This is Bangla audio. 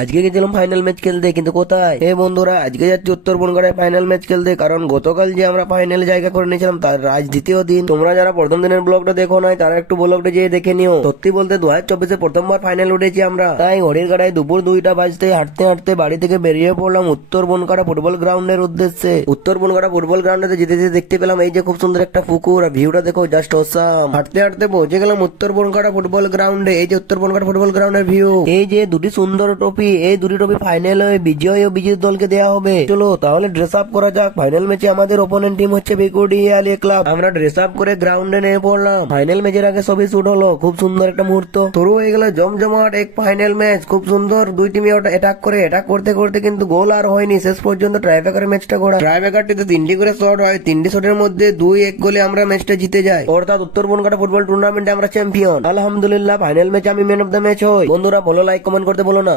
আজকে গেছিলাম ফাইনাল ম্যাচ খেলতে, কিন্তু কোথায়? বন্ধুরা, আজকে যাচ্ছি উত্তর বনগাঁড়ায় ফাইনাল ম্যাচ খেলতে, কারণ গতকাল যে আমরা ফাইনালে জায়গা করে নিয়েছিলাম তার আজ দ্বিতীয় দিন। তোমরা যারা প্রথম দিনের ব্লগটা দেখো নাই তারা একটু ব্লগটা যেয়ে দেখে নিও। সত্যি বলতে 2024-এ প্রথমবার ফাইনাল উঠেছি আমরা। তাই ঘড়ির গাড়ায় দুপুর 2টা বাজতে হাঁটতে হাঁটতে বাড়ি থেকে বেরিয়ে পড়লাম উত্তর বনগাঁড়া ফুটবল গ্রাউন্ডের উদ্দেশ্যে। উত্তর বনগাঁড়া ফুটবল গ্রাউন্ডে যেতে যেতে দেখতে পেলাম এই যে খুব সুন্দর একটা পুকুর, আর ভিউটা দেখো জাস্ট অসাম। হাঁটতে হাঁটতে পৌঁছে গেলাম উত্তর বনগাঁড়া ফুটবল গ্রাউন্ডে। এই যে উত্তর বনগাঁড়া ফুটবল গ্রাউন্ডের ভিউ, এই যে দুটি সুন্দর ট্রফি, এই দুটি ট্রফি ফাইনাল হয়ে বিজয় ও বিজেতা দলকে দেওয়া হবে। চলো তাহলে ড্রেস আপ করা যাক। ফাইনাল ম্যাচে আমাদের ওপোনেন্ট টিম হচ্ছে বিকুডিয়া ক্লাব। আমরা ড্রেস আপ করে গ্রাউন্ডে নেমে পড়লাম। ফাইনাল ম্যাচের আগে সবই শুট হলো, খুব সুন্দর একটা মুহূর্ত শুরু হয়ে গেল। জমজমাট এক ফাইনাল ম্যাচ, খুব সুন্দর। দুই টিমই অ্যাটাক করতে করতে কিন্তু গোল আর হয়নি। শেষ পর্যন্ত ট্রাইব্রেকারের ম্যাচটা করা। ট্রাইব্রেকারটিতে 3টি করে শট হয়, 3টি শটের মধ্যে 2-1 গোলে আমরা ম্যাচটা জিতে যাই। অর্থাৎ উত্তর বনগাঁটা ফুটবল টুর্নামেন্টে আমরা চ্যাম্পিয়ন। আলহামদুলিল্লাহ, ফাইনাল ম্যাচে আমি ম্যান অফ দ্য ম্যাচ হই। বন্ধুরা, ভালো লাইক কমেন্ট করতে বলো না।